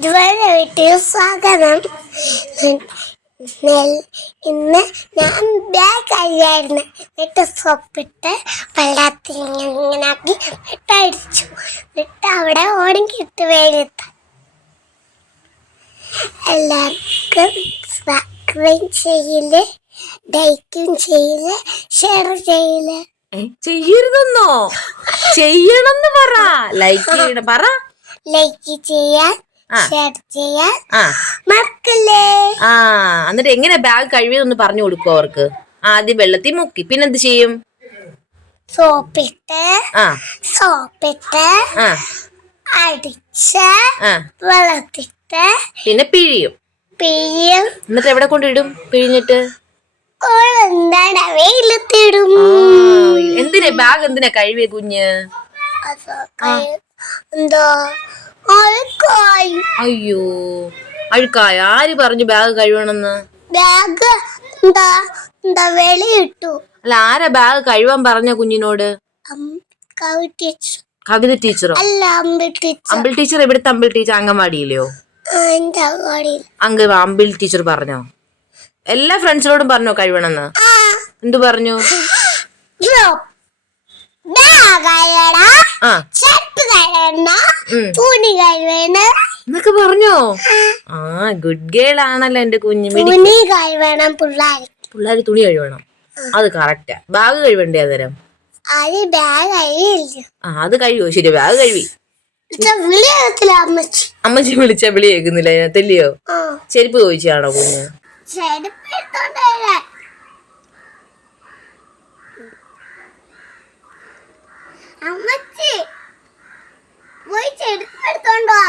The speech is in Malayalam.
ഇതുവരെ വീട്ടിൽ സ്വാഗതം. ഇന്ന് ഞാൻ ബാഗ് കഴിയായിരുന്നു. എന്നിട്ട് സോപ്പിട്ട് വെള്ളത്തിൽ ഇങ്ങനെ ആക്കി അടിച്ചു. എന്നിട്ട് അവിടെ ഓടിക്കിട്ട് വേഗത്ത് എല്ലാവർക്കും സബ്സ്ക്രൈബ് ചെയ്യില്ലേ, ലൈക്കും ചെയ്യില്ലേ, ഷെയർ ചെയ്യില്ലേ. ചെയ്യരുതെന്നോ? ചെയ്യണമെന്ന് പറ. ലൈക്ക് ചെയ്യണം, പറ. ലൈക്ക് ചെയ്യാൻ, ഷെയർ ചെയ്യാൻ മറക്കല്ലേ. എന്നിട്ട് എങ്ങനെ ബാഗ് കഴുകിയതൊന്ന് പറഞ്ഞു കൊടുക്കും അവർക്ക്. ആദ്യം വെള്ളത്തിൽ മുക്കി, പിന്നെന്ത് ചെയ്യും? സോപ്പിട്ട് അടിച്ച് വെള്ളത്തിട്ട് പിന്നെ പിഴിയും. എന്നിട്ട് എവിടെ കൊണ്ടിടും? പിഴിഞ്ഞിട്ട് വെയിലത്തിടും. എന്തിനാ ബാഗ് എന്തിനാ കഴുകിയ കുഞ്ഞ്? അയ്യോ, അഴുക്കായ? ആര് പറഞ്ഞു ബാഗ് കഴുകണമെന്ന്? ബാഗ് വെളിയിട്ടു. അല്ല, ആരാ ബാഗ് കഴുകാൻ പറഞ്ഞ കുഞ്ഞിനോട്? കവിത ടീച്ചറോ? അമ്പിൾ ടീച്ചർ. എവിടുത്തെ അമ്പിൾ ടീച്ചർ? അംഗൻവാടിയിലെയോ? അമ്പിൾ ടീച്ചർ പറഞ്ഞോ? എല്ലാ ഫ്രണ്ട്സിനോടും പറഞ്ഞോ കഴുകണമെന്ന്? എന്തു പറഞ്ഞു? എന്നൊക്കെ പറഞ്ഞോ? ഗുഡ് ഗേൾ ആണല്ലോ എന്റെ കുഞ്ഞ്. പിള്ളേര് തുണി കഴുകണം, അത് കറക്റ്റാ. ബാഗ് കഴുകണ്ടേ അന്നേരം? അത് കഴിയോ? ശരി, ബാഗ് കഴുകി. അമ്മച്ചി വിളിച്ച വിളി കേൾക്കുന്നില്ല അതിനകത്തല്ലയോ? ചെരുപ്പ് ചോദിച്ചാണോ കുഞ്ഞ്? അമ്മച്ചി പോയി ചെരുപ്പ് എടുത്തോണ്ടോ?